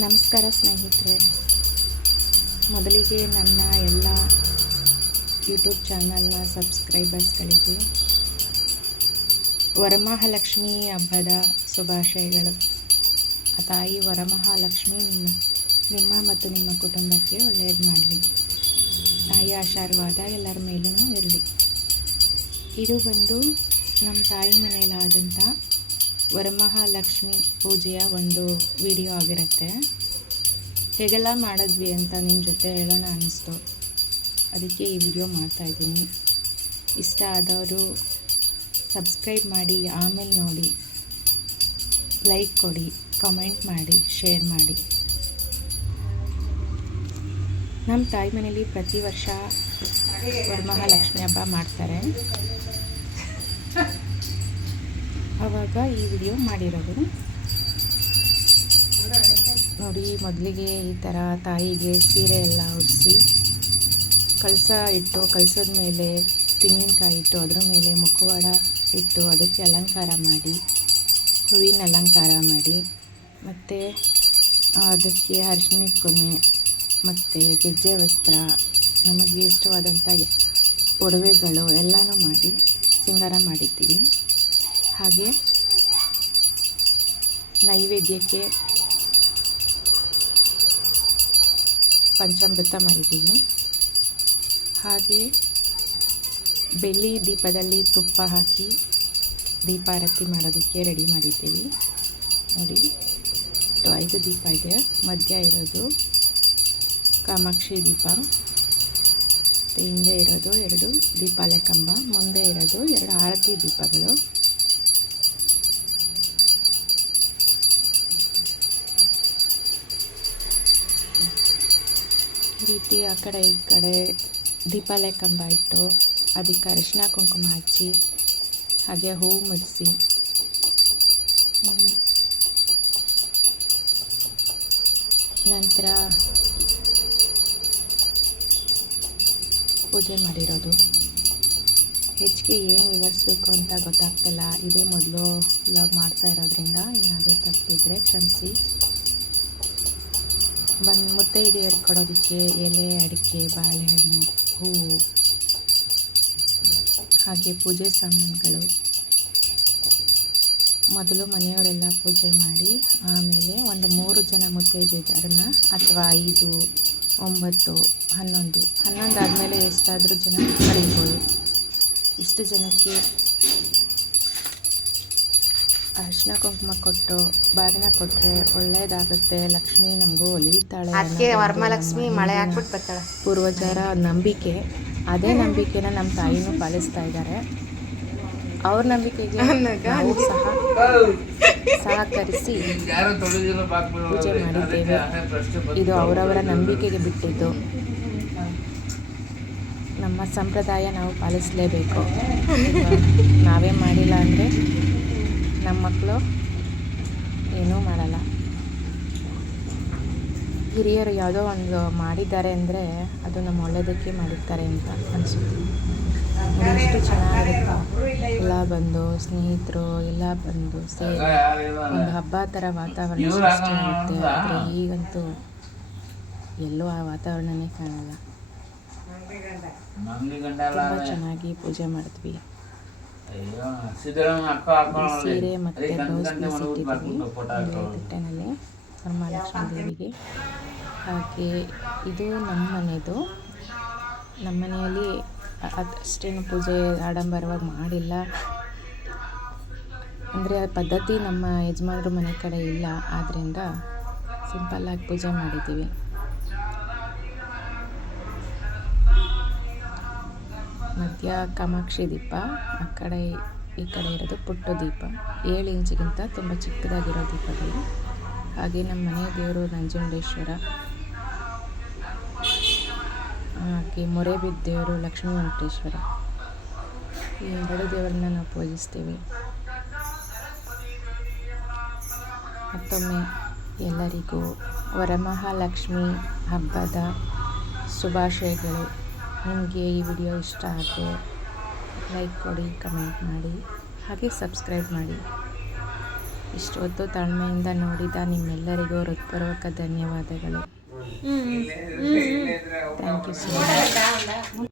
ನಮಸ್ಕಾರ ಸ್ನೇಹಿತರೆ, ಮೊದಲಿಗೆ ನನ್ನ ಎಲ್ಲ ಯೂಟ್ಯೂಬ್ ಚಾನಲ್ನ ಸಬ್ಸ್ಕ್ರೈಬರ್ಸ್ಗಳಿಗೆ ವರಮಹಾಲಕ್ಷ್ಮಿ ಹಬ್ಬದ ಶುಭಾಶಯಗಳು. ಆ ತಾಯಿ ವರಮಹಾಲಕ್ಷ್ಮಿ ನಿಮ್ಮ ಮತ್ತು ನಿಮ್ಮ ಕುಟುಂಬಕ್ಕೆ ಒಳ್ಳೆಯದು ಮಾಡಲಿ. ತಾಯಿಯ ಆಶೀರ್ವಾದ ಎಲ್ಲರ ಮೇಲೂ ಇರಲಿ. ಇದು ಬಂದು ನಮ್ಮ ತಾಯಿ ಮನೆಯಲ್ಲಾದಂಥ ವರಮಹಾಲಕ್ಷ್ಮಿ ಪೂಜೆಯ ಒಂದು ವಿಡಿಯೋ ಆಗಿರುತ್ತೆ. ಹೇಗೆಲ್ಲ ಮಾಡಿದ್ವಿ ಅಂತ ನಿಮ್ಮ ಜೊತೆ ಹೇಳೋಣ ಅನ್ನಿಸ್ತು, ಅದಕ್ಕೆ ಈ ವಿಡಿಯೋ ಮಾಡ್ತಾಯಿದ್ದೀನಿ. ಇಷ್ಟ ಆದವರು ಸಬ್ಸ್ಕ್ರೈಬ್ ಮಾಡಿ, ಆಮೇಲೆ ನೋಡಿ, ಲೈಕ್ ಕೊಡಿ, ಕಮೆಂಟ್ ಮಾಡಿ, ಶೇರ್ ಮಾಡಿ. ನಮ್ಮ ತಾಯಿ ಮನೇಲಿ ಪ್ರತಿ ವರ್ಷ ವರಮಹಾಲಕ್ಷ್ಮಿ ಹಬ್ಬ ಮಾಡ್ತಾರೆ. ಆವಾಗ ಈ ವಿಡಿಯೋ ಮಾಡಿರೋದು ನೋಡಿ. ಮೊದಲಿಗೆ ಈ ಥರ ತಾಯಿಗೆ ಸೀರೆ ಎಲ್ಲ ಉಡಿಸಿ ಕಳಸ ಇಟ್ಟು, ಕಳಸದ ಮೇಲೆ ತೆಂಗಿನಕಾಯಿ ಇಟ್ಟು, ಅದರ ಮೇಲೆ ಮುಖವಾಡ ಇಟ್ಟು ಅದಕ್ಕೆ ಅಲಂಕಾರ ಮಾಡಿ, ಹೂವಿನ ಅಲಂಕಾರ ಮಾಡಿ, ಮತ್ತು ಅದಕ್ಕೆ ಅರಿಶಿಣದ ಕೊನೆ ಮತ್ತು ಗೆಜ್ಜೆ ವಸ್ತ್ರ, ನಮಗೆ ಇಷ್ಟವಾದಂಥ ಒಡವೆಗಳು ಎಲ್ಲನೂ ಮಾಡಿ ಸಿಂಗಾರ ಮಾಡಿದ್ದೀವಿ. ಹಾಗೆ ನೈವೇದ್ಯಕ್ಕೆ ಪಂಚಾಮೃತ ಮಾಡಿದ್ದೀವಿ. ಹಾಗೆ ಬೆಳ್ಳಿ ದೀಪದಲ್ಲಿ ತುಪ್ಪ ಹಾಕಿ ದೀಪಾರತಿ ಮಾಡೋದಕ್ಕೆ ರೆಡಿ ಮಾಡಿದ್ದೀವಿ. ನೋಡಿ, 5 ದೀಪ ಇದೆ. ಮಧ್ಯ ಇರೋದು ಕಾಮಾಕ್ಷಿ ದೀಪ, ಹಿಂದೆ ಇರೋದು 2 ದೀಪಾಲೆ ಕಂಬ, ಮುಂದೆ ಇರೋದು 2 ಆರತಿ ದೀಪಗಳು. ಈ ರೀತಿ ಆ ಕಡೆ ಈ ಕಡೆ ದೀಪಾಲೆ ಕಂಬ ಇಟ್ಟು ಅದಕ್ಕೆ ಅರಿಶಿನ ಕುಂಕುಮ ಹಚ್ಚಿ, ಹಾಗೆ ಹೂವು ಮುಡಿಸಿ, ನಂತರ ಪೂಜೆ ಮಾಡಿರೋದು. ಹೆಚ್ಚಿಗೆ ಏನು ವಿವರಿಸ್ಬೇಕು ಅಂತ ಗೊತ್ತಾಗ್ತಿಲ್ಲ. ಇದೇ ಮೊದಲು ವ್ಲಾಗ್ ಮಾಡ್ತಾ ಇರೋದ್ರಿಂದ ಏನಾದರೂ ತಪ್ಪಿದ್ರೆ ಕ್ಷಮಿಸಿ. ಮುತ್ತೈದೆಯರು ಕೊಡೋದಕ್ಕೆ ಎಲೆ, ಅಡಿಕೆ, ಬಾಳೆಹಣ್ಣು, ಹೂವು, ಹಾಗೆ ಪೂಜೆ ಸಾಮಾನುಗಳು. ಮೊದಲು ಮನೆಯವರೆಲ್ಲ ಪೂಜೆ ಮಾಡಿ ಆಮೇಲೆ ಒಂದು 3 ಜನ ಮುತ್ತೈದೆಯರನ್ನ, ಅಥವಾ 5, 9, 11 ಆದಮೇಲೆ ಎಷ್ಟಾದರೂ ಜನ ಕರೀಬೋದು. ಇಷ್ಟು ಜನಕ್ಕೆ ಅರಿಶಿನ ಕುಂಕುಮ ಕೊಟ್ಟು ಬಾಗಿನ ಕೊಟ್ಟರೆ ಒಳ್ಳೆಯದಾಗುತ್ತೆ, ಲಕ್ಷ್ಮಿ ನಮಗೂ ಒಲಿತಾಳೆ, ವರಮಹಾಲಕ್ಷ್ಮಿ ಮಳೆ ಹಾಕ್ಬಿಟ್ಟು ಬರ್ತಾಳೆ ಪೂರ್ವಜರ ನಂಬಿಕೆ. ಅದೇ ನಂಬಿಕೆನ ನಮ್ಮ ತಾಯಿನೂ ಪಾಲಿಸ್ತಾ ಇದ್ದಾರೆ. ಅವ್ರ ನಂಬಿಕೆಗೆ ನಾವು ಸಹಕರಿಸಿ ಪೂಜೆ ಮಾಡಿದ್ದೇವೆ. ಇದು ಅವರವರ ನಂಬಿಕೆಗೆ ಬಿಟ್ಟಿದ್ದು. ನಮ್ಮ ಸಂಪ್ರದಾಯ ನಾವು ಪಾಲಿಸಲೇಬೇಕು. ನಾವೇ ಮಾಡಿಲ್ಲ ಅಂದರೆ ನಮ್ಮ ಮಕ್ಕಳು ಏನೂ ಮಾಡಲ್ಲ. ಹಿರಿಯರು ಯಾವುದೋ ಒಂದು ಮಾಡಿದ್ದಾರೆ ಅಂದರೆ ಅದು ನಮ್ಮ ಒಳ್ಳೆಯದಕ್ಕೆ ಮಾಡಿರ್ತಾರೆ ಅಂತ ಅನಿಸುತ್ತೆ. ಎಷ್ಟು ಚೆನ್ನಾಗಿರುತ್ತೆ. ಎಲ್ಲ ಬಂದು ಸ್ನೇಹಿತರು ಎಲ್ಲ ಬಂದು ಸೇರಿ ಒಂದು ಹಬ್ಬ ಥರ ವಾತಾವರಣ ಸೃಷ್ಟಿಯಾಗುತ್ತೆ. ಆದರೆ ಈಗಂತೂ ಎಲ್ಲೂ ಆ ವಾತಾವರಣನೇ ಕಾಣಲ್ಲ. ತುಂಬ ಚೆನ್ನಾಗಿ ಪೂಜೆ ಮಾಡಿದ್ವಿ. ಸೀರೆ ಮತ್ತು ಬ್ಲೌಸ್ ಪೀಸ್ ಇಟ್ಟಿದ್ದೀವಿ ತಟ್ಟೆನಲ್ಲಿ ವರಮಹಾಲಕ್ಷ್ಮಿ ದೇವಿಗೆ. ಹಾಗೆ ಇದು ನಮ್ಮ ಮನೆಯದು. ನಮ್ಮ ಮನೆಯಲ್ಲಿ ಅಷ್ಟೇನು ಪೂಜೆ ಆಡಂಬರವಾಗಿ ಮಾಡಿಲ್ಲ. ಅಂದರೆ ಆ ಪದ್ಧತಿ ನಮ್ಮ ಯಜಮಾನ್ರ ಮನೆ ಕಡೆ ಇಲ್ಲ, ಆದ್ದರಿಂದ ಸಿಂಪಲ್ಲಾಗಿ ಪೂಜೆ ಮಾಡಿದ್ದೀವಿ. ಮಧ್ಯ ಕಾಮಾಕ್ಷಿ ದೀಪ, ಆ ಕಡೆ ಈ ಕಡೆ ಇರೋದು ಪುಟ್ಟ ದೀಪ, 7 ಇಂಚಿಗಿಂತ ತುಂಬ ಚಿಕ್ಕದಾಗಿರೋ ದೀಪಗಳು. ಹಾಗೆ ನಮ್ಮ ಮನೆಯ ದೇವರು ನಂಜುಂಡೇಶ್ವರ, ಹಾಗೆ ಮೊರೆಬಿದ್ದ ದೇವರು ಲಕ್ಷ್ಮೀ ವೆಂಕಟೇಶ್ವರ. ಈ 2 ದೇವರನ್ನ ನಾವು ಪೂಜಿಸ್ತೀವಿ. ಮತ್ತೊಮ್ಮೆ ಎಲ್ಲರಿಗೂ ವರಮಹಾಲಕ್ಷ್ಮಿ ಹಬ್ಬದ ಶುಭಾಶಯಗಳು. ನಿಮಗೆ ಈ ವಿಡಿಯೋ ಇಷ್ಟ ಆದರೆ ಲೈಕ್ ಕೊಡಿ, ಕಮೆಂಟ್ ಮಾಡಿ, ಹಾಗೆ ಸಬ್ಸ್ಕ್ರೈಬ್ ಮಾಡಿ. ಇಷ್ಟು ಹೊತ್ತು ತಾಳ್ಮೆಯಿಂದ ನೋಡಿದ ನಿಮ್ಮೆಲ್ಲರಿಗೂ ಹೃತ್ಪೂರ್ವಕ ಧನ್ಯವಾದಗಳು. Thank you so much.